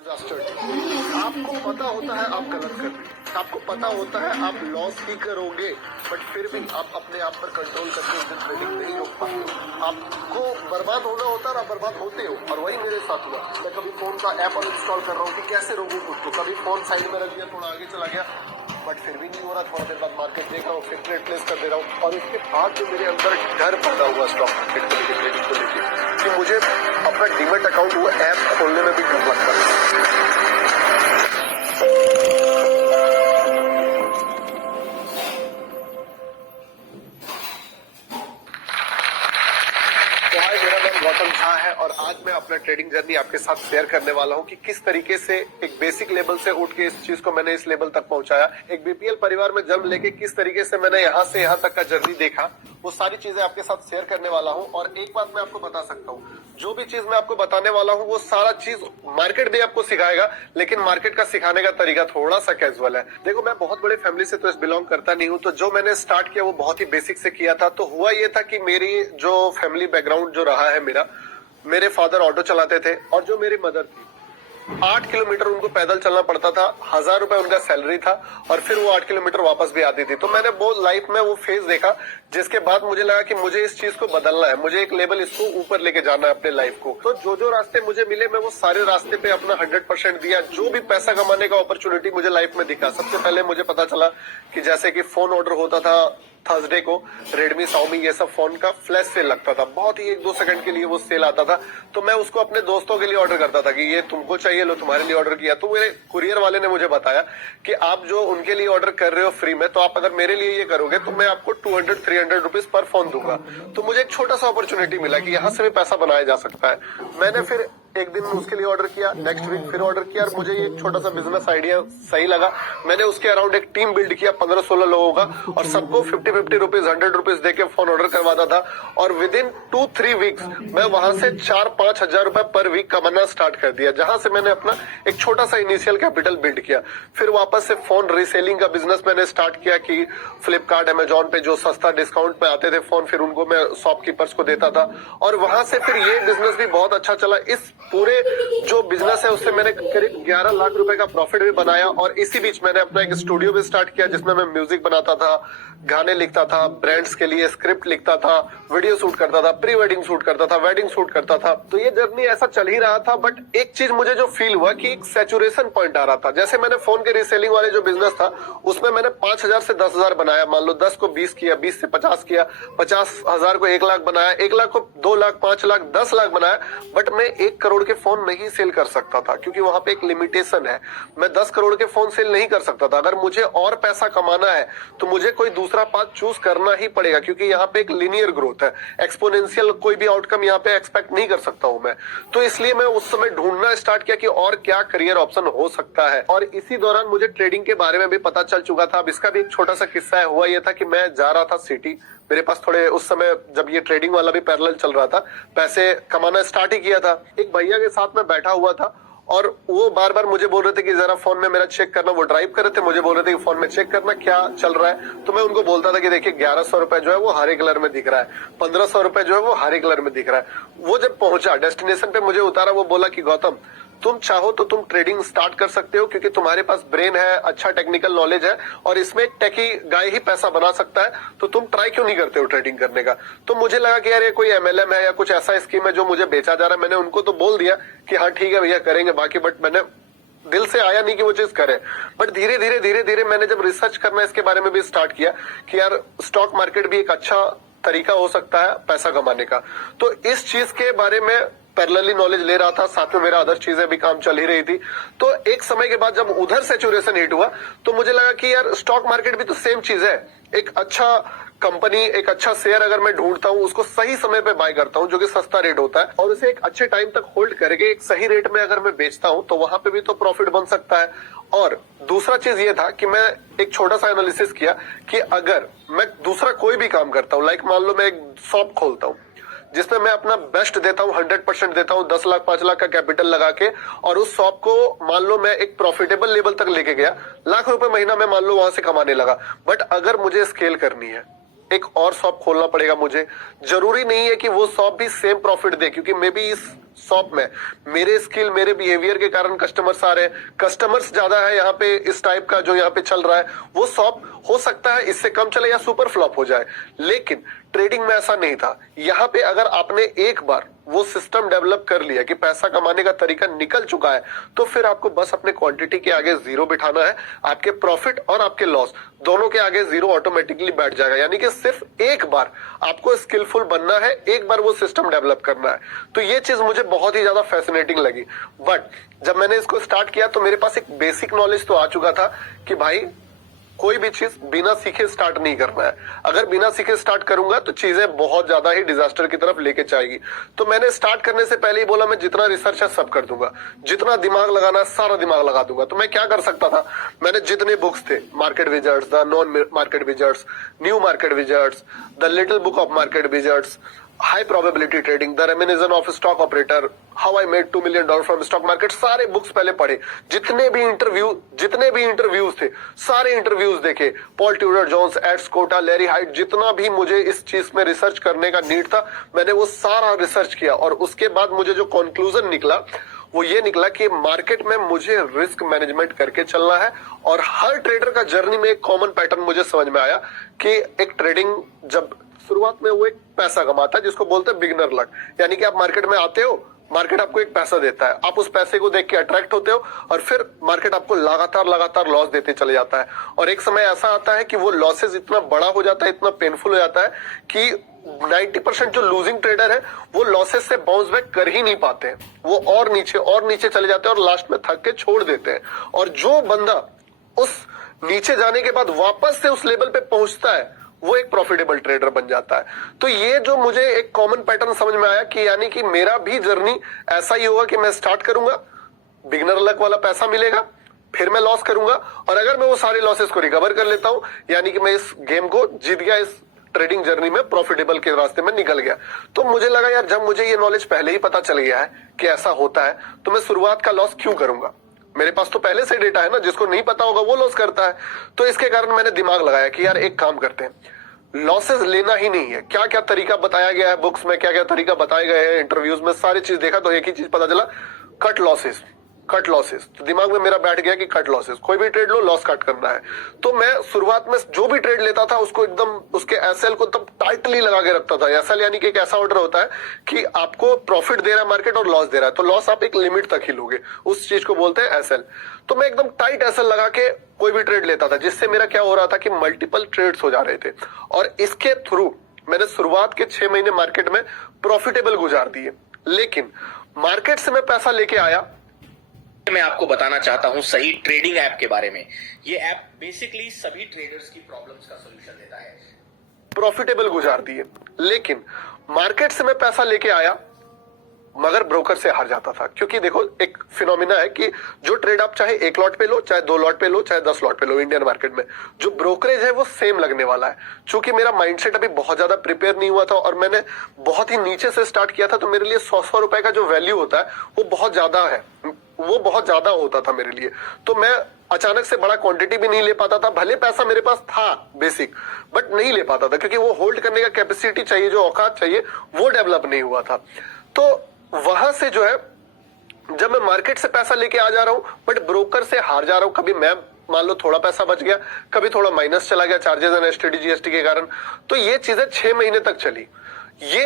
आपको पता होता है आप गलत कर रहे हैं, आपको पता होता है आप लॉस ही करोगे, बट फिर भी आप अपने आप पर कंट्रोल करके उस दिन ट्रेडिंग नहीं रोक पाते। आपको बर्बाद होना होता है और आप बर्बाद होते हो, और वही मेरे साथ हुआ। मैं कभी फोन का ऐप अनइंस्टॉल कर रहा हूँ कि कैसे रोकूं खुद को, कभी फोन साइड में रख दिया, थोड़ा आगे चला गया, बट फिर भी नहीं हो रहा। थोड़ा देर बाद मार्केट देख रहा हूँ, फिर ट्रेड प्लेस कर दे रहा हूँ, और इसके बाद जो मेरे अंदर डर पैदा हुआ स्टॉक मार्केट को लेकर, ट्रेडिंग को लेकर, कि मुझे अपना डीमेट अकाउंट वो ऐप खोलने में भी डर लगता है। मेरा नाम गौतम झा है और आज मैं अपना ट्रेडिंग जर्नी आपके साथ शेयर करने वाला हूं कि किस तरीके से एक बेसिक लेवल से उठ के इस चीज को मैंने इस लेवल तक पहुंचाया। एक बीपीएल परिवार में जन्म लेके किस तरीके से मैंने यहां से यहां तक का जर्नी देखा, वो सारी चीजें आपके साथ शेयर करने वाला हूं। और एक बात मैं आपको बता सकता हूं, जो भी चीज मैं आपको बताने वाला हूं वो सारा चीज मार्केट भी आपको सिखाएगा, लेकिन मार्केट का सिखाने का तरीका थोड़ा सा कैजुअल है। देखो, मैं बहुत बड़े फैमिली से तो बिलोंग करता नहीं हूं, तो जो मैंने स्टार्ट किया वो बहुत ही बेसिक से किया था। तो हुआ ये था कि मेरी जो फैमिली बैकग्राउंड जो रहा है मेरे फादर ऑटो चलाते थे, और जो मेरी मदर थी 8 किलोमीटर उनको पैदल चलना पड़ता था। 1000 रुपए उनका सैलरी था, और फिर वो 8 किलोमीटर वापस भी आती थी। तो मैंने वो लाइफ में वो फेज देखा, जिसके बाद मुझे लगा कि मुझे इस चीज को बदलना है, मुझे एक लेवल इसको ऊपर लेके जाना है अपने लाइफ को। तो जो जो रास्ते मुझे मिले मैं वो सारे रास्ते पे अपना 100% दिया। जो भी पैसा कमाने का अपॉर्चुनिटी मुझे लाइफ में दिखा, सबसे पहले मुझे पता चला कि जैसे कि फोन ऑर्डर होता था थर्सडे को, रेडमी Xiaomi ये सब फोन का फ्लैश सेल लगता था, बहुत ही 1-2 सेकंड के लिए वो सेल आता था। तो मैं उसको अपने दोस्तों के लिए ऑर्डर करता था कि ये तुमको चाहिए, लो तुम्हारे लिए ऑर्डर किया। तो मेरे कुरियर वाले ने मुझे बताया कि आप जो उनके लिए ऑर्डर कर रहे हो फ्री में, तो आप अगर मेरे लिए ये करोगे तो मैं आपको 200-300 रुपीज पर फोन दूंगा। तो मुझे एक छोटा सा अपॉर्चुनिटी मिला कि यहाँ से भी पैसा बनाया जा सकता है। मैंने फिर एक दिन उसके लिए ऑर्डर किया, नेक्स्ट वीक फिर ऑर्डर किया, और मुझे ये छोटा सा बिजनेस आइडिया सही लगा। मैंने उसके अराउंड एक टीम बिल्ड किया 15-16 लोगों का, और सबको 50-50 रुपीज 100 रुपीज देके फोन ऑर्डर करवाता था। और विद इन 2-3 वीक्स मैं वहां से 4-5 हजार रुपए पर वीक कमाना स्टार्ट कर दिया, जहां से मैंने अपना एक छोटा सा इनिशियल कैपिटल बिल्ड किया। फिर वापस से फोन रीसेलिंग का बिजनेस मैंने स्टार्ट किया कि फ्लिपकार्ट, अमेजॉन पे जो सस्ता डिस्काउंट पे आते थे फोन, फिर उनको मैं शॉपकीपर्स को देता था, और वहां से फिर ये बिजनेस भी बहुत अच्छा चला। इस पूरे जो बिजनेस है उससे मैंने करीब 11 लाख रुपए का प्रॉफिट भी बनाया। और इसी बीच मैंने अपना एक स्टूडियो भी स्टार्ट किया, जिसमें मैं म्यूजिक बनाता था, गाने लिखता था, ब्रांड्स के लिए स्क्रिप्ट लिखता था, वीडियो शूट करता था, प्री वेडिंग शूट करता था, वेडिंग शूट करता था। तो ये जर्नी ऐसा चल ही रहा था, बट एक चीज मुझे जो फील हुआ कि एक सैचुरेशन पॉइंट आ रहा था। जैसे मैंने फोन के रीसेलिंग वाले जो बिजनेस था उसमें मैंने 5000 से 10,000 बनाया, मान लो 10 को 20 किया, 20 से 50 किया, 50,000 को 1 लाख बनाया, 1 लाख को 2 लाख, 5 लाख, 10 लाख बनाया। बट मैं 1 करोड़ के फोन नहीं सेल कर सकता था, क्योंकि वहां पे एक लिमिटेशन है। मैं 10 करोड़ के फोन सेल नहीं कर सकता था। अगर मुझे और पैसा कमाना है तो मुझे कोई दूसरा पाथ चूज करना ही पड़ेगा, क्योंकि यहाँ पे एक लीनियर ग्रोथ है, एक्सपोनेंशियल कोई भी आउटकम यहाँ पे एक्सपेक्ट नहीं कर सकता हूँ मैं। तो इसलिए मैं उस समय ढूंढना स्टार्ट किया कि और क्या करियर ऑप्शन हो सकता है। और इसी दौरान मुझे ट्रेडिंग के बारे में भी पता चल चुका था। अब इसका भी एक छोटा सा किस्सा है। हुआ यह था कि मैं जा रहा था सिटी, मेरे पास थोड़े उस समय, जब ये ट्रेडिंग वाला भी पैरेलल चल रहा था, पैसे कमाना स्टार्ट ही किया था। एक भैया के साथ मैं बैठा हुआ था, और वो बार बार मुझे बोल रहे थे कि जरा फोन में मेरा चेक करना। वो ड्राइव कर रहे थे, मुझे बोल रहे थे कि फोन में चेक करना क्या चल रहा है। तो मैं उनको बोलता था कि देखिए 1100 रुपए जो है वो हरे कलर में दिख रहा है, 1500 रुपए जो है वो हरे कलर में दिख रहा है। वो जब पहुंचा डेस्टिनेशन पे, मुझे उतारा, वो बोला कि गौतम, तुम चाहो तो तुम ट्रेडिंग स्टार्ट कर सकते हो, क्योंकि तुम्हारे पास ब्रेन है, अच्छा टेक्निकल नॉलेज है, और इसमें एक टेकी गाय ही पैसा बना सकता है। तो तुम ट्राई क्यों नहीं करते हो ट्रेडिंग करने का। तो मुझे लगा कि यार ये कोई MLM है या कुछ ऐसा स्कीम है जो मुझे बेचा जा रहा है। मैंने उनको तो बोल दिया कि हाँ ठीक है भैया करेंगे बाकी, बट मैंने दिल से आया नहीं कि वो चीज करे। बट धीरे धीरे मैंने जब रिसर्च करना इसके बारे में भी स्टार्ट किया कि यार स्टॉक मार्केट भी एक अच्छा तरीका हो सकता है पैसा कमाने का। तो इस चीज के बारे में पैरेलली नॉलेज ले रहा था, साथ में मेरा अदर चीजें भी काम चल ही रही थी। तो एक समय के बाद जब उधर सैचुरेशन हिट हुआ, तो मुझे लगा कि यार स्टॉक मार्केट भी तो सेम चीज है। एक अच्छा कंपनी, एक अच्छा शेयर अगर मैं ढूंढता हूँ, उसको सही समय पे बाय करता हूँ, जो कि सस्ता रेट होता है, और उसे एक अच्छे टाइम तक होल्ड करके एक सही रेट में अगर मैं बेचता हूँ, तो वहां पे भी तो प्रॉफिट बन सकता है। और दूसरा चीज ये था कि मैं एक छोटा सा एनालिसिस किया कि अगर मैं दूसरा कोई भी काम करता हूँ, लाइक मान लो मैं एक शॉप खोलता हूँ जिसमें मैं अपना बेस्ट देता हूँ, 100% देता हूँ, 10 लाख 5 लाख का कैपिटल लगा के, और उस शॉप को मान लो मैं एक प्रॉफिटेबल लेवल तक लेके गया, लाख रुपए महीना में मान लो वहां से कमाने लगा। बट अगर मुझे स्केल करनी है, एक और शॉप खोलना पड़ेगा मुझे। जरूरी नहीं है कि वो शॉप भी सेम प्रॉफिट दे, क्योंकि मे बी इस शॉप में मेरे स्किल, मेरे बिहेवियर के कारण कस्टमर्स आ रहे हैं, कस्टमर्स ज्यादा है यहाँ पे, इस टाइप का जो यहाँ पे चल रहा है, वो शॉप हो सकता है इससे कम चले या सुपर फ्लॉप हो जाए। लेकिन ट्रेडिंग में ऐसा नहीं था। यहाँ पे अगर आपने एक बार वो सिस्टम डेवलप कर लिया कि पैसा कमाने का तरीका निकल चुका है, तो फिर आपको बस अपने क्वांटिटी के आगे जीरो बिठाना है। आपके प्रॉफिट और आपके लॉस दोनों के आगे जीरो ऑटोमेटिकली बैठ जाएगा। यानी कि सिर्फ एक बार आपको स्किलफुल बनना है, एक बार वो सिस्टम डेवलप करना है। तो ये चीज मुझे बहुत ही ज्यादा फैसिनेटिंग लगी। बट जब मैंने इसको स्टार्ट किया तो मेरे पास एक बेसिक नॉलेज तो आ चुका था कि भाई कोई भी चीज बिना सीखे स्टार्ट नहीं करना है। अगर बिना सीखे स्टार्ट करूंगा तो चीजें बहुत ज्यादा ही डिजास्टर की तरफ लेके जाएगी। तो मैंने स्टार्ट करने से पहले ही बोला मैं जितना रिसर्च है सब कर दूंगा, जितना दिमाग लगाना है सारा दिमाग लगा दूंगा। तो मैं क्या कर सकता था, मैंने जितने बुक्स थे, market wizards, the non market wizards, new market wizards, the little book of market wizards, high probability trading, the reminiscences of stock operator, how I made $2 million from stock market, सारे books पहले पढ़े। जितने भी interviews थे सारे interviews देखे। Paul Tudor Jones, Ed Seykota, Larry Hite, जितना भी मुझे इस चीज में रिसर्च करने का नीड था मैंने वो सारा रिसर्च किया। और उसके बाद मुझे जो कंक्लूजन निकला वो ये निकला कि मार्केट में मुझे रिस्क मैनेजमेंट करके चलना है। और हर ट्रेडर का जर्नी में एक कॉमन पैटर्न मुझे समझ में आया कि एक ट्रेडिंग जब शुरुआत में वो एक पैसा कमाता है जिसको बोलते हैं बिगिनर लक। यानी कि आप मार्केट में आते हो, मार्केट आपको एक पैसा देता है, आप उस पैसे को देख के अट्रैक्ट होते हो और फिर मार्केट आपको लगातार लॉस देते चले जाता है। और एक समय ऐसा आता है कि वो लॉसेस इतना बड़ा हो जाता है, इतना पेनफुल हो जाता है कि 90% जो लूजिंग ट्रेडर है वो लॉसेस से बाउंस बैक कर ही नहीं पाते हैं। वो और नीचे चले जाते हैं और लास्ट में थक के छोड़ देते हैं। और जो बंदा उस नीचे जाने के बाद वापस से उस लेवल पे पहुंचता है वो एक प्रॉफिटेबल ट्रेडर बन जाता है। तो ये जो मुझे एक कॉमन पैटर्न समझ में आया कि यानी कि मेरा भी जर्नी ऐसा ही होगा कि मैं स्टार्ट करूंगा, बिगिनर लक वाला पैसा मिलेगा, फिर मैं लॉस करूंगा, और अगर मैं वो सारे लॉसेस को रिकवर कर लेता हूं यानी कि मैं इस गेम को जीत गया, इस ट्रेडिंग जर्नी में प्रॉफिटेबल के रास्ते में निकल गया। तो मुझे लगा यार जब मुझे ये नॉलेज पहले ही पता चल गया है कि ऐसा होता है तो मैं शुरुआत का लॉस क्यों करूंगा। मेरे पास तो पहले से डेटा है ना, जिसको नहीं पता होगा वो लॉस करता है। तो इसके कारण मैंने दिमाग लगाया कि यार एक काम करते हैं, लॉसेस लेना ही नहीं है। क्या क्या तरीका बताया गया है बुक्स में, क्या क्या तरीका बताए गए हैं इंटरव्यूज में, सारी चीज देखा तो एक ही चीज पता चला, कट लॉसेस। तो दिमाग में मेरा बैठ गया कि कट लॉसेस, कोई भी ट्रेड लो लॉस कट करना है। तो मैं शुरुआत में जो भी ट्रेड लेता था उसको एकदम उसके एसएल को तब टाइटली लगा के रखता था। एसएल यानी कि एक ऐसा ऑर्डर होता है कि आपको प्रॉफिट दे रहा है मार्केट और लॉस दे रहा है, तो लॉस आप एक लिमिट तक ही लोगे, उस चीज को बोलते हैं एसएल। तो मैं एकदम टाइट एसएल लगा के कोई भी ट्रेड लेता था, जिससे मेरा क्या हो रहा था कि मल्टीपल ट्रेड्स हो जा रहे थे। और इसके थ्रू मैंने शुरुआत के 6 महीने मार्केट में प्रॉफिटेबल गुजार दिए। लेकिन मार्केट से मैं पैसा लेके आया, मैं आपको बताना चाहता हूं सही ट्रेडिंग ऐप के बारे में। ये ऐप बेसिकली सभी ट्रेडर्स की प्रॉब्लम्स का सॉल्यूशन देता है। प्रॉफिटेबल गुजार दिए, लेकिन मार्केट से मैं पैसा लेके आया मगर ब्रोकर से हार जाता था। क्योंकि देखो एक फिनोमिना है कि जो ट्रेड आप चाहे 1 लॉट पे लो, चाहे 2 लॉट पे लो, चाहे 10 लॉट पे लो, इंडियन मार्केट में जो ब्रोकरेज है वो सेम लगने वाला है। चूंकि मेरा माइंडसेट अभी बहुत ज्यादा प्रिपेयर नहीं हुआ था और मैंने बहुत ही नीचे से स्टार्ट किया था, तो मेरे लिए 100 रुपए का जो वैल्यू होता है वो बहुत ज्यादा है, वो बहुत ज्यादा होता था मेरे लिए। तो मैं अचानक से बड़ा क्वांटिटी भी नहीं ले पाता था। भले पैसा मेरे पास था बेसिक, बट नहीं ले पाता था क्योंकि वो होल्ड करने का कैपेसिटी चाहिए, जो औकात चाहिए वो डेवलप नहीं हुआ था। तो वहां से जो है जब मैं मार्केट से पैसा लेके आ जा रहा हूं बट ब्रोकर से हार जा रहा हूं, कभी मैं मान लो थोड़ा पैसा बच गया, कभी थोड़ा माइनस चला गया चार्जेस एंड एसटीडी जीएसटी के कारण। तो ये चीजें 6 महीने तक चली। ये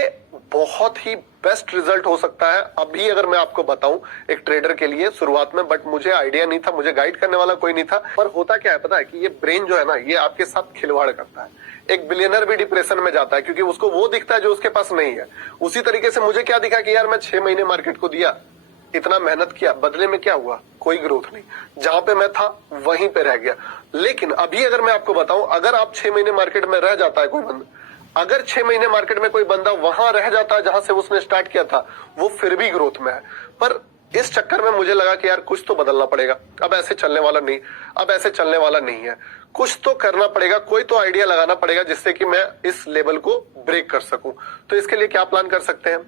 बहुत ही बेस्ट रिजल्ट हो सकता है अभी अगर मैं आपको बताऊं एक ट्रेडर के लिए शुरुआत में, बट मुझे आइडिया नहीं था, मुझे गाइड करने वाला कोई नहीं था। पर होता क्या है पता है कि ये ब्रेन जो है ना ये आपके साथ खिलवाड़ करता है। एक बिलियनर भी डिप्रेशन में जाता है क्योंकि उसको वो दिखता है जो उसके पास नहीं है। उसी तरीके से मुझे क्या दिखा कि यार मैं 6 महीने मार्केट को दिया, इतना मेहनत किया, बदले में क्या हुआ, कोई ग्रोथ नहीं, जहां पे मैं था वहीं पे रह गया। लेकिन अभी अगर मैं आपको बताऊं, अगर आप 6 महीने मार्केट में रह जाता है कोई बंदा, अगर 6 महीने मार्केट में कोई बंदा वहां रह जाता है जहां से उसने स्टार्ट किया था, वो फिर भी ग्रोथ में है। पर इस चक्कर में मुझे लगा कि यार कुछ तो बदलना पड़ेगा, अब ऐसे चलने वाला नहीं है, कुछ तो करना पड़ेगा, कोई तो आइडिया लगाना पड़ेगा जिससे कि मैं इस लेवल को ब्रेक कर सकूं। तो इसके लिए क्या प्लान कर सकते हैं,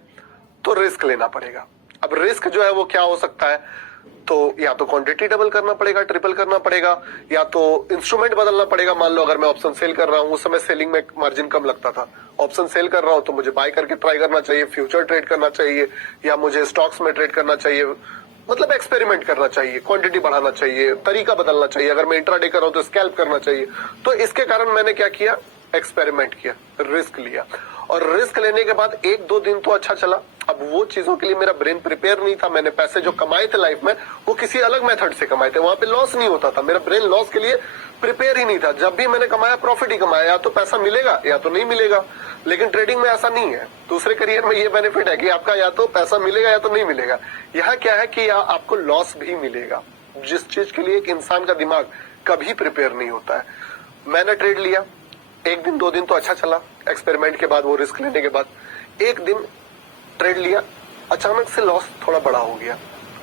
तो रिस्क लेना पड़ेगा। अब रिस्क जो है वो क्या हो सकता है, तो या तो क्वांटिटी डबल करना पड़ेगा, ट्रिपल करना पड़ेगा, या तो इंस्ट्रूमेंट बदलना पड़ेगा। मान लो अगर मैं ऑप्शन सेल कर रहा हूँ, उस समय सेलिंग में मार्जिन कम लगता था, ऑप्शन सेल कर रहा हूँ तो मुझे बाय करके ट्राई करना चाहिए, फ्यूचर ट्रेड करना चाहिए, या मुझे स्टॉक्स में ट्रेड करना चाहिए, मतलब एक्सपेरिमेंट करना चाहिए, क्वांटिटी बढ़ाना चाहिए, तरीका बदलना चाहिए। अगर मैं इंट्राडे कर रहा हूँ तो स्कैल्प करना चाहिए। तो इसके कारण मैंने क्या किया, एक्सपेरिमेंट किया, रिस्क लिया। और रिस्क लेने के बाद 1-2 दिन तो अच्छा चला। अब वो चीजों के लिए मेरा ब्रेन प्रिपेयर नहीं था। मैंने पैसे जो कमाए थे लाइफ में, वो किसी अलग मेथड से कमाए थे, वहां पे लॉस नहीं होता था। मेरा ब्रेन लॉस के लिए प्रिपेयर ही नहीं था। जब भी मैंने कमाया, प्रॉफिट ही कमाया, या तो पैसा मिलेगा या तो नहीं मिलेगा। लेकिन ट्रेडिंग में ऐसा नहीं है। दूसरे करियर में ये बेनिफिट है कि आपका या तो पैसा मिलेगा या तो नहीं मिलेगा। यहाँ क्या है कि यहाँ आपको लॉस भी मिलेगा, जिस चीज के लिए एक इंसान का दिमाग कभी प्रिपेयर नहीं होता है। मैंने ट्रेड लिया, 1 दिन 2 दिन तो अच्छा चला। एक्सपेरिमेंट के बाद, वो रिस्क लेने के बाद 1 दिन ट्रेड लिया, अचानक से लॉस थोड़ा बड़ा हो गया।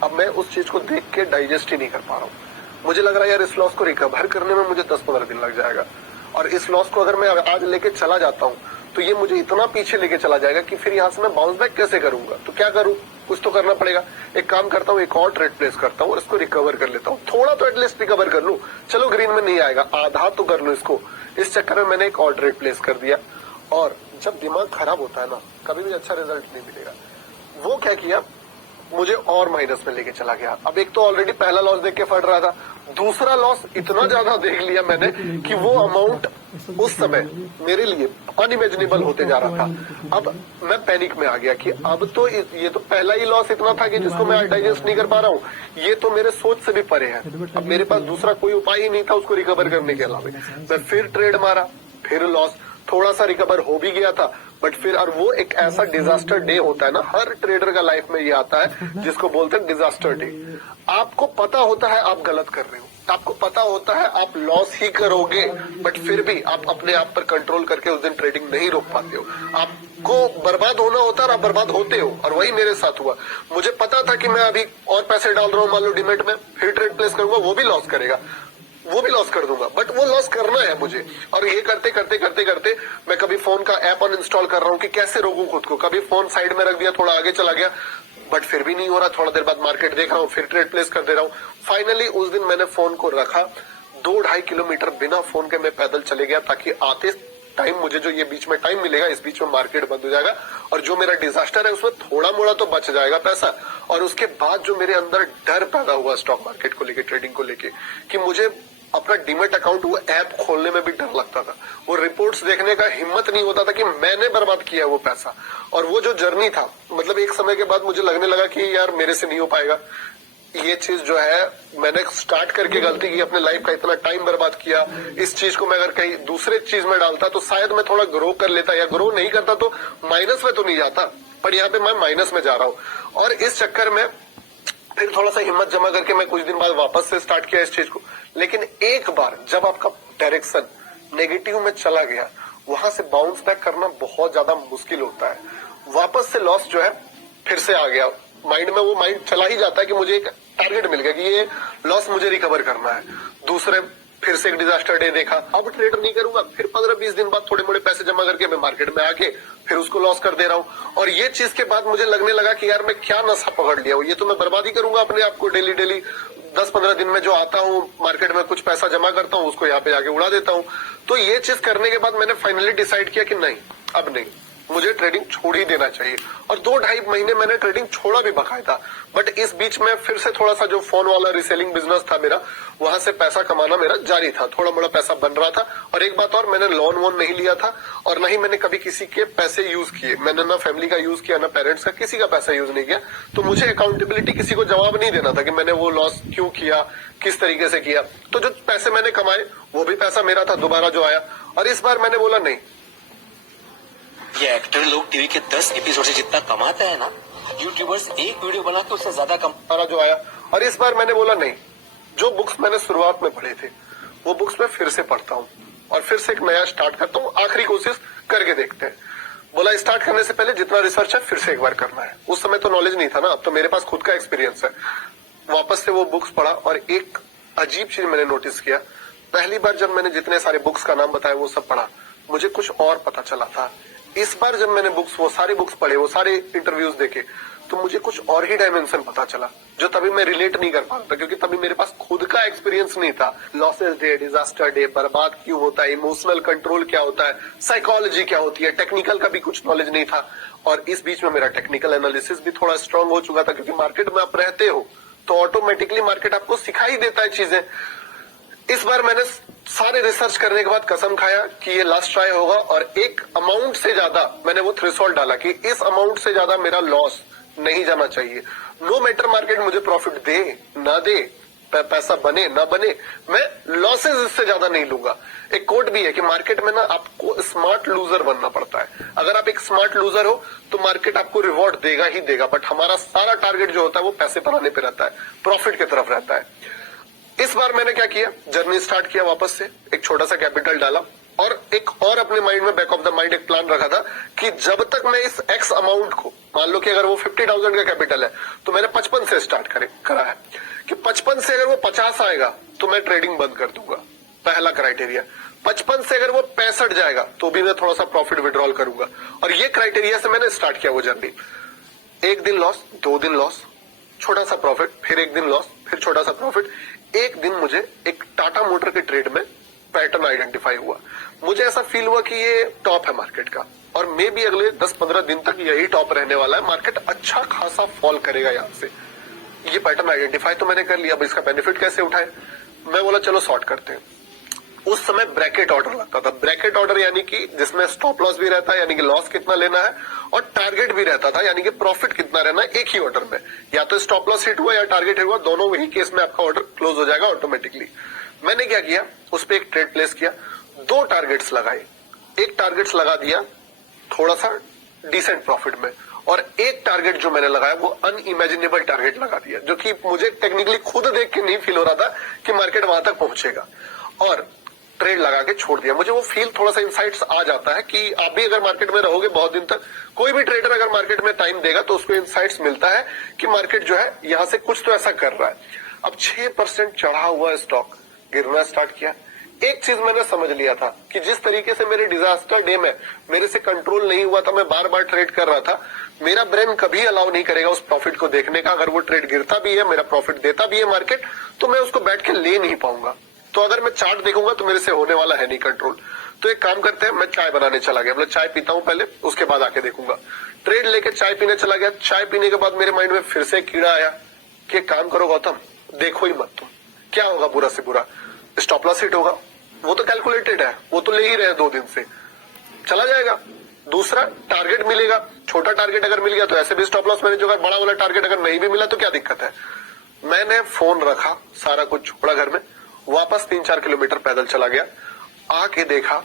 अब मैं उस चीज को देख के डाइजेस्ट ही नहीं कर पा रहा हूँ। मुझे लग रहा है यार इस लॉस को रिकवर करने में मुझे 10-15 दिन लग जाएगा, और इस लॉस को अगर मैं आज लेके चला जाता हूँ तो ये मुझे इतना पीछे लेके चला जाएगा कि फिर यहाँ से मैं बाउंस बैक कैसे करूंगा। तो क्या करूँ, कुछ तो करना पड़ेगा। एक काम करता हूँ, एक और ट्रेड प्लेस करता हूँ और इसको रिकवर कर लेता हूँ। थोड़ा तो एटलीस्ट रिकवर कर लूं, चलो ग्रीन में नहीं आएगा, आधा तो कर लूं इसको। इस चक्कर में मैंने एक और ट्रेड प्लेस कर दिया। और जब दिमाग खराब होता है ना, कभी भी अच्छा रिजल्ट नहीं मिलेगा। वो क्या किया, मुझे और माइनस में लेके चला गया। अब एक तो ऑलरेडी पहला लॉस देख के फट रहा था, दूसरा लॉस इतना ज्यादा देख लिया मैंने कि वो अमाउंट उस समय मेरे लिए अनइमेजिनेबल होते जा रहा था। अब मैं पैनिक में आ गया कि अब तो ये तो पहला ही लॉस इतना था कि जिसको मैं डाइजेस्ट नहीं कर पा रहा हूँ, ये तो मेरे सोच से भी परे है। अब मेरे पास दूसरा कोई उपाय ही नहीं था उसको रिकवर करने के अलावा। मैं फिर ट्रेड मारा, फिर लॉस, थोड़ा सा रिकवर हो भी गया था, बट फिर, और वो एक ऐसा डिजास्टर डे होता है ना, हर ट्रेडर का लाइफ में ये आता है जिसको बोलते हैं डिजास्टर डे। आपको पता होता है आप गलत कर रहे हो, आपको पता होता है आप लॉस ही करोगे, बट फिर भी आप अपने आप पर कंट्रोल करके उस दिन ट्रेडिंग नहीं रोक पाते हो। आपको बर्बाद होना होता है और आप बर्बाद होते हो, और वही मेरे साथ हुआ। मुझे पता था कि मैं अभी और पैसे डाल रहा हूँ, मान लो डीमेट में, फिर ट्रेड प्लेस करूंगा, वो भी लॉस करेगा, वो भी लॉस कर दूंगा, बट वो लॉस करना है मुझे। और ये करते करते करते करते मैं कभी फोन का ऐप अनइंस्टॉल कर रहा हूँ कि कैसे रोकूं खुद को, कभी फोन साइड में रख दिया, थोड़ा आगे चला गया, बट फिर भी नहीं हो रहा। थोड़ा देर बाद मार्केट देख रहा हूँ, फिर ट्रेड प्लेस कर दे रहा हूँ। फाइनली उस दिन मैंने फोन को रखा, 2-2.5 किलोमीटर बिना फोन के मैं पैदल चले गया, ताकि आते टाइम मुझे जो ये बीच में टाइम मिलेगा, इस बीच में मार्केट बंद हो जाएगा और जो मेरा डिजास्टर है उसमें थोड़ा मोड़ा तो बच जाएगा पैसा। और उसके बाद जो मेरे अंदर डर पैदा हुआ स्टॉक मार्केट को लेके, ट्रेडिंग को लेके, कि मुझे अपना डीमेट अकाउंट, वो ऐप खोलने में भी डर लगता था, वो रिपोर्ट्स देखने का हिम्मत नहीं होता था कि मैंने बर्बाद किया वो पैसा। और वो जो जर्नी था, मतलब एक समय के बाद मुझे लगने लगा कि यार मेरे से नहीं हो पाएगा ये चीज। जो है मैंने स्टार्ट करके गलती की, अपने लाइफ का इतना टाइम बर्बाद किया। इस चीज को मैं अगर कहीं दूसरे चीज में डालता तो शायद मैं थोड़ा ग्रो कर लेता, या ग्रो नहीं करता तो माइनस में तो नहीं जाता, पर यहाँ पे मैं माइनस में जा रहा हूँ। और इस चक्कर में फिर थोड़ा सा हिम्मत जमा करके मैं कुछ दिन बाद वापस से स्टार्ट किया इस चीज को। लेकिन एक बार जब आपका डायरेक्शन नेगेटिव में चला गया, वहां से बाउंस बैक करना बहुत ज्यादा मुश्किल होता है। वापस से लॉस जो है फिर से आ गया माइंड में, वो माइंड चला ही जाता है कि मुझे एक टारगेट मिल गया कि ये लॉस मुझे रिकवर करना है। दूसरे फिर से एक डिजास्टर डे देखा, अब ट्रेड नहीं करूंगा, फिर 15-20 दिन बाद थोड़े मोड़े पैसे जमा करके मैं मार्केट में आके फिर उसको लॉस कर दे रहा हूँ। और ये चीज के बाद मुझे लगने लगा कि यार मैं क्या नशा पकड़ लिया हूँ, ये तो मैं बर्बादी करूंगा अपने आप को। डेली 10-15 दिन में जो आता हूँ मार्केट में, कुछ पैसा जमा करता हूँ, उसको यहाँ पे जाके उड़ा देता हूँ। तो ये चीज करने के बाद मैंने फाइनली डिसाइड किया कि नहीं, अब नहीं, मुझे ट्रेडिंग छोड़ ही देना चाहिए। और 2-2.5 महीने मैंने ट्रेडिंग छोड़ा भी बकायदा, बट इस बीच में फिर से थोड़ा सा जो फोन वाला रीसेलिंग बिजनेस था मेरा, वहां से पैसा कमाना मेरा जारी था, थोड़ा मोड़ा पैसा बन रहा था। और एक बात और, मैंने लोन वोन नहीं लिया था, और न ही मैंने कभी किसी के पैसे यूज किए। मैंने ना फैमिली का यूज किया, ना पेरेंट्स का, किसी का पैसा यूज नहीं किया। तो मुझे अकाउंटेबिलिटी किसी को जवाब नहीं देना था कि मैंने वो लॉस क्यों किया, किस तरीके से किया। तो जो पैसे मैंने कमाए वो भी पैसा मेरा था दोबारा जो आया। और इस बार मैंने बोला नहीं, ये एक्टर लोग टीवी के 10 एपिसोड से जितना कमाते हैं ना, यूट्यूबर्स एक वीडियो बना के उससे ज्यादा दोबारा जो आया। और इस बार मैंने बोला नहीं, जो बुक्स मैंने शुरुआत में पढ़े थे वो बुक्स मैं फिर से पढ़ता हूँ और फिर से एक नया स्टार्ट करता हूँ, आखिरी कोशिश करके देखते हैं। बोला स्टार्ट करने से पहले जितना रिसर्च है फिर से एक बार करना है। उस समय तो नॉलेज नहीं था ना, अब तो मेरे पास खुद का एक्सपीरियंस है। वापस से वो बुक्स पढ़ा और एक अजीब चीज मैंने नोटिस किया। पहली बार जब मैंने जितने सारे बुक्स का नाम बताया वो सब पढ़ा, मुझे कुछ और पता चला था। इस बार जब मैंने बुक्स, वो सारी बुक्स पढ़े, वो सारे इंटरव्यूज देखे, तो मुझे कुछ और ही डायमेंशन पता चला जो तभी मैं रिलेट नहीं कर पाता, क्योंकि तभी मेरे पास खुद का एक्सपीरियंस नहीं था। लॉसेस डे, डिजास्टर डे, बर्बाद क्यों होता है, इमोशनल कंट्रोल क्या होता है, साइकोलॉजी क्या होती है, टेक्निकल का भी कुछ नॉलेज नहीं था। और इस बीच में मेरा टेक्निकल एनालिसिस भी थोड़ा स्ट्रांग हो चुका था, क्योंकि मार्केट में आप रहते हो तो ऑटोमेटिकली मार्केट आपको सिखाई देता है चीजें। इस बार मैंने सारे रिसर्च करने के बाद कसम खाया कि ये लास्ट ट्राई होगा, और एक अमाउंट से ज्यादा मैंने वो थ्रेशोल्ड डाला कि इस अमाउंट से ज्यादा मेरा लॉस नहीं जाना चाहिए। नो मैटर मार्केट मुझे प्रॉफिट दे ना दे, पैसा बने ना बने, मैं लॉसेस इससे ज्यादा नहीं लूंगा। एक कोट भी है कि मार्केट में ना आपको स्मार्ट लूजर बनना पड़ता है। अगर आप एक स्मार्ट लूजर हो तो मार्केट आपको रिवॉर्ड देगा ही देगा, बट हमारा सारा टारगेट जो होता है वो पैसे बनाने पे रहता है, प्रॉफिट की तरफ रहता है। इस बार मैंने क्या किया, जर्नी स्टार्ट किया वापस से, एक छोटा सा कैपिटल डाला, और एक और अपने माइंड में बैक ऑफ द माइंड एक प्लान रखा था कि जब तक मैं इस एक्स अमाउंट को, मान लो कि अगर वो 50,000 का कैपिटल है तो मैंने 55 से स्टार्ट करा है कि 55 से अगर वो 50 आएगा तो मैं ट्रेडिंग बंद कर दूंगा। पहला क्राइटेरिया। 55 से अगर वो 65 जाएगा तो भी मैं थोड़ा सा प्रॉफिट विड्रॉल करूंगा, और ये क्राइटेरिया से मैंने स्टार्ट किया वो जर्नी। एक दिन लॉस, 2 दिन लॉस, छोटा सा प्रॉफिट, फिर एक दिन लॉस, फिर छोटा सा प्रॉफिट। एक दिन मुझे एक टाटा मोटर के ट्रेड में पैटर्न आइडेंटिफाई हुआ। मुझे ऐसा फील हुआ कि ये टॉप है मार्केट का, और मे भी अगले 10-15 दिन तक यही टॉप रहने वाला है। मार्केट अच्छा खासा फॉल करेगा यहाँ से। ये पैटर्न आइडेंटिफाई तो मैंने कर लिया, अब इसका बेनिफिट कैसे उठाए, मैं बोला चलो सॉर्ट करते हैं। उस समय ब्रैकेट ऑर्डर लगता था। ब्रैकेट ऑर्डर यानी कि जिसमें स्टॉप लॉस भी रहता है, यानी कि लॉस कितना लेना है, और टारगेट भी रहता था, यानी कि प्रॉफिट कितना रहना है एक ही ऑर्डर में। या तो स्टॉप लॉस हिट हुआ या टारगेट हिट हुआ, दोनों वही केस में आपका ऑर्डर क्लोज हो जाएगा ऑटोमेटिकली। मैंने क्या किया, उस पर एक ट्रेड प्लेस किया, 2 टारगेट्स लगाए। एक टारगेट्स लगा दिया थोड़ा सा डिसेंट प्रॉफिट में, और एक टारगेट जो मैंने लगाया वो अनइमेजिनेबल टारगेट लगा दिया, जो कि मुझे टेक्निकली खुद देख के नहीं फील हो रहा था कि मार्केट वहां तक पहुंचेगा, और ट्रेड लगा के छोड़ दिया। मुझे वो फील थोड़ा सा इनसाइट्स आ जाता है कि आप भी अगर मार्केट में रहोगे बहुत दिन तक, कोई भी ट्रेडर अगर मार्केट में टाइम देगा तो उसको इनसाइट्स मिलता है कि मार्केट जो है यहां से कुछ तो ऐसा कर रहा है। अब 6% चढ़ा हुआ स्टॉक गिरना स्टार्ट किया। एक चीज मैंने समझ लिया था कि जिस तरीके से मेरे डिजास्टर डे में मेरे से कंट्रोल नहीं हुआ था, मैं बार बार ट्रेड कर रहा था, मेरा ब्रेन कभी अलाउ नहीं करेगा उस प्रॉफिट को देखने का। अगर वो ट्रेड गिरता भी है, मेरा प्रॉफिट देता भी है मार्केट, तो मैं उसको बैठ के ले नहीं पाऊंगा। तो अगर मैं चार्ट देखूंगा तो मेरे से होने वाला है नहीं कंट्रोल। तो एक काम करते हैं, मैं चाय बनाने चला गया, मतलब चाय पीता हूं पहले, उसके बाद आके देखूंगा। ट्रेड लेके चाय पीने चला गया। चाय पीने के बाद मेरे माइंड में फिर से कीड़ा आया कि एक काम करो गौतम, देखो ही मत तुम, क्या होगा बुरा से बुरा, स्टॉप लॉस हिट होगा, वो तो कैलकुलेटेड है, वो तो ले ही रहे 2 दिन से, चला जाएगा। दूसरा टारगेट मिलेगा, छोटा टारगेट अगर मिल गया तो ऐसे भी स्टॉप लॉस मैनेज होगा, बड़ा वाला टारगेट अगर नहीं भी मिला तो क्या दिक्कत है। मैंने फोन रखा, सारा कुछ छोड़ा घर में, वापस 3-4 किलोमीटर पैदल चला गया। आके देखा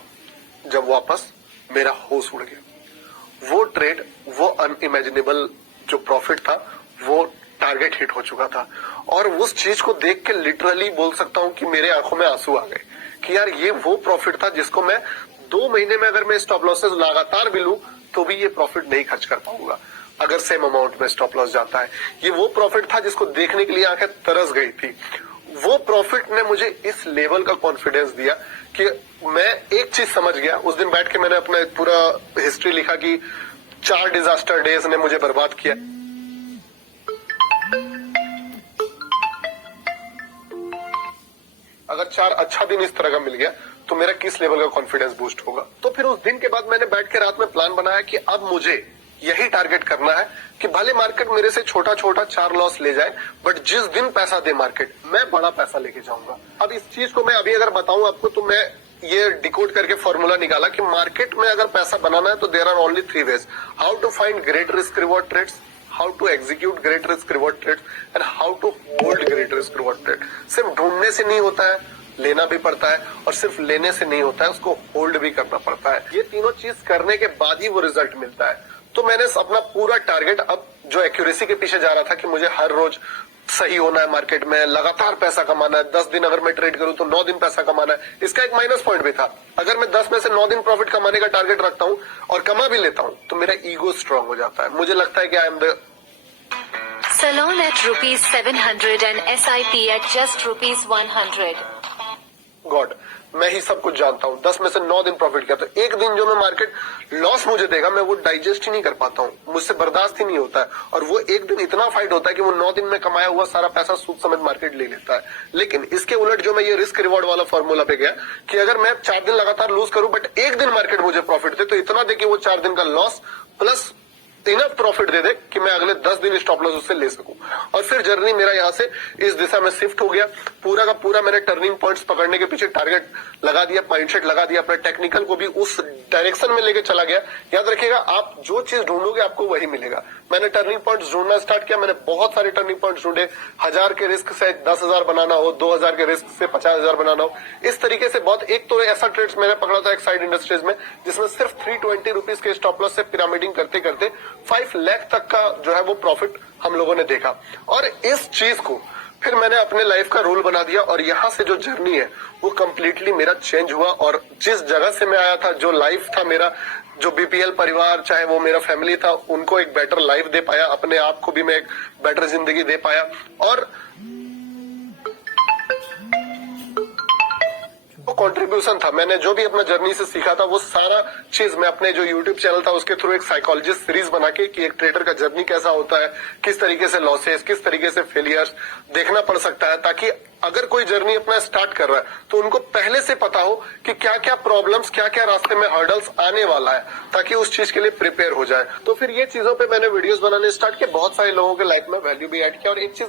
जब वापस, मेरा होश उड़ गया। वो ट्रेड, वो अनइमेजिनेबल जो प्रॉफिट था, वो टारगेट हिट हो चुका था। और उस चीज को देख के लिटरली बोल सकता हूं कि मेरे आंखों में आंसू आ गए कि यार ये वो प्रॉफिट था जिसको मैं 2 महीने में अगर मैं स्टॉप लॉसेस लगातार भी लूं तो भी ये प्रॉफिट नहीं खर्च कर पाऊंगा अगर सेम अमाउंट में स्टॉप लॉस जाता है। ये वो प्रॉफिट था जिसको देखने के लिए आंखें तरस गई थी। वो प्रॉफिट ने मुझे इस लेवल का कॉन्फिडेंस दिया कि मैं एक चीज समझ गया। उस दिन बैठ के मैंने अपना पूरा हिस्ट्री लिखा कि 4 डिजास्टर डेज ने मुझे बर्बाद किया। अगर 4 अच्छा दिन इस तरह का मिल गया तो मेरा किस लेवल का कॉन्फिडेंस बूस्ट होगा। तो फिर उस दिन के बाद मैंने बैठ के रात में प्लान बनाया कि अब मुझे यही टारगेट करना है कि भले मार्केट मेरे से छोटा छोटा 4 लॉस ले जाए, बट जिस दिन पैसा दे मार्केट, मैं बड़ा पैसा लेके जाऊंगा। अब इस चीज को मैं अभी अगर बताऊं आपको तो मैं ये डिकोड करके फॉर्मूला निकाला कि मार्केट में अगर पैसा बनाना है तो there are only 3 ways, how to find great risk reward trades, how to execute great risk reward trades and how to hold great risk reward trade. सिर्फ ढूंढने से नहीं होता है, लेना भी पड़ता है, और सिर्फ लेने से नहीं होता है, उसको होल्ड भी करना पड़ता है। ये तीनों चीज करने के बाद ही वो रिजल्ट मिलता है। तो मैंने अपना पूरा टारगेट, अब जो एक्यूरेसी के पीछे जा रहा था कि मुझे हर रोज सही होना है मार्केट में, लगातार पैसा कमाना है, 10 दिन अगर मैं ट्रेड करूं तो 9 दिन पैसा कमाना है। इसका एक माइनस पॉइंट भी था, अगर मैं 10 में से 9 दिन प्रॉफिट कमाने का टारगेट रखता हूं और कमा भी लेता हूं तो मेरा ईगो स्ट्रांग हो जाता है। मुझे लगता है कि I am the Salon at ₹700 and SIP at just ₹100. God. मैं ही सब कुछ जानता हूँ, 10 में से 9 दिन प्रॉफिट किया, तो एक दिन जो मैं मार्केट लॉस मुझे देगा, मैं वो डाइजेस्ट ही नहीं कर पाता हूँ, मुझसे बर्दाश्त ही नहीं होता है। और वो एक दिन इतना फाइट होता है कि वो 9 दिन में कमाया हुआ सारा पैसा सूद समेत मार्केट ले लेता है। लेकिन इसके उलट जो मैं ये रिस्क रिवॉर्ड वाला फॉर्मूला पे गया कि अगर मैं 4 दिन लगातार लूज करूं बट एक दिन मार्केट मुझे प्रॉफिट दे, तो इतना दे कि वो 4 दिन का लॉस प्लस इनफ प्रॉफिट दे दे कि मैं अगले 10 दिन स्टॉप लॉस उससे ले सकूं। और फिर जर्नी मेरा यहाँ से इस दिशा में शिफ्ट हो गया। पूरा का पूरा मैंने टर्निंग पॉइंट्स पकड़ने के पीछे टारगेट लगा दिया, माइंडसेट लगा दिया, अपने टेक्निकल को भी उस डायरेक्शन में लेके चला गया। याद रखिएगा, आप जो चीज ढूंढोगे आपको वही मिलेगा। मैंने टर्निंग पॉइंट्स ढूंढना स्टार्ट किया, मैंने बहुत सारे टर्निंग पॉइंट्स ढूंढे। 1000 के रिस्क से 10,000 बनाना हो, 2000 के रिस्क से 50,000 बनाना हो, इस तरीके से बहुत। एक तो ऐसा ट्रेड्स मैंने पकड़ा था एक साइड इंडस्ट्रीज में, जिसमें सिर्फ 320 रुपीज के स्टॉप लॉस से पिरामिडिंग करते करते 5 लाख तक का जो है वो प्रॉफिट हम लोगों ने देखा। और इस चीज को फिर मैंने अपने लाइफ का रूल बना दिया और यहाँ से जो जर्नी है वो कंप्लीटली मेरा चेंज हुआ। और जिस जगह से मैं आया था, जो लाइफ था मेरा, जो बीपीएल परिवार चाहे वो मेरा फैमिली था, उनको एक बेटर लाइफ दे पाया, अपने आप को भी मैं एक बेटर जिंदगी दे पाया। और वो कंट्रीब्यूशन था, मैंने जो भी अपना जर्नी से सीखा था वो सारा चीज मैं अपने जो यूट्यूब चैनल था उसके थ्रू एक साइकोलॉजिस्ट सीरीज बना के कि एक ट्रेडर का जर्नी कैसा होता है, किस तरीके से लॉसेस, किस तरीके से फेलियर्स देखना पड़ सकता है, ताकि अगर कोई जर्नी अपना स्टार्ट कर रहा है तो उनको पहले से पता हो कि क्या क्या प्रॉब्लम्स, क्या क्या रास्ते में हर्डल्स आने वाला है, ताकि उस चीज के लिए प्रिपेयर हो जाए। तो फिर ये चीजों पे मैंने वीडियोस बनाने स्टार्ट किए, बहुत सारे लोगों के लाइफ में वैल्यू भी ऐड किया। और एक चीज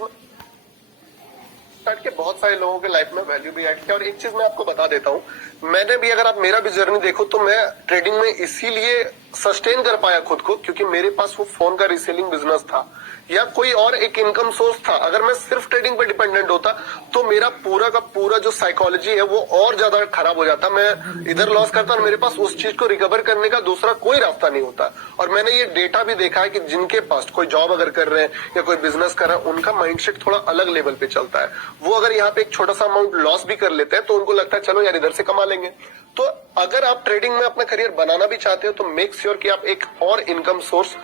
बहुत सारे लोगों के लाइफ में वैल्यू भी ऐड किया। और एक चीज मैं आपको बता देता हूँ, मैंने भी, अगर आप मेरा भी जर्नी देखो तो मैं ट्रेडिंग में इसीलिए सस्टेन कर पाया खुद को क्योंकि मेरे पास वो फोन का रीसेलिंग बिजनेस था या कोई और एक इनकम सोर्स था। अगर मैं सिर्फ ट्रेडिंग पे डिपेंडेंट होता तो मेरा पूरा का पूरा जो साइकोलॉजी है वो और ज्यादा खराब हो जाता। मैं इधर लॉस करता और मेरे पास उस चीज को रिकवर करने का दूसरा कोई रास्ता नहीं होता। और मैंने ये डेटा भी देखा है कि जिनके पास कोई जॉब अगर कर रहे हैं या कोई बिजनेस कर रहे हैं, उनका माइंडसेट थोड़ा अलग लेवल पे चलता है। वो अगर यहाँ पे एक छोटा सा अमाउंट लॉस भी कर लेते हैं तो उनको लगता है चलो यार इधर से कमा लेंगे। तो अगर आप ट्रेडिंग में अपना करियर बनाना भी चाहते हो तो मेक श्योर कि आप एक और इनकम सोर्स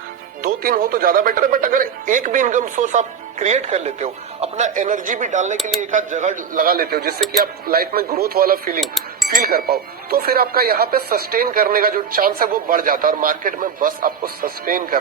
2-3 हो तो ज्यादा बेटर है। बट अगर एक भी इनकम सोर्स आप क्रिएट कर लेते हो, अपना एनर्जी भी डालने के लिए एक आध जगह लगा लेते हो जिससे कि आप लाइफ में ग्रोथ वाला फील कर पाओ, तो फिर आपका यहाँ पे सस्टेन करने का जो चांस है वो बढ़ जाता है। और मार्केट में बस आपको सस्टेन करना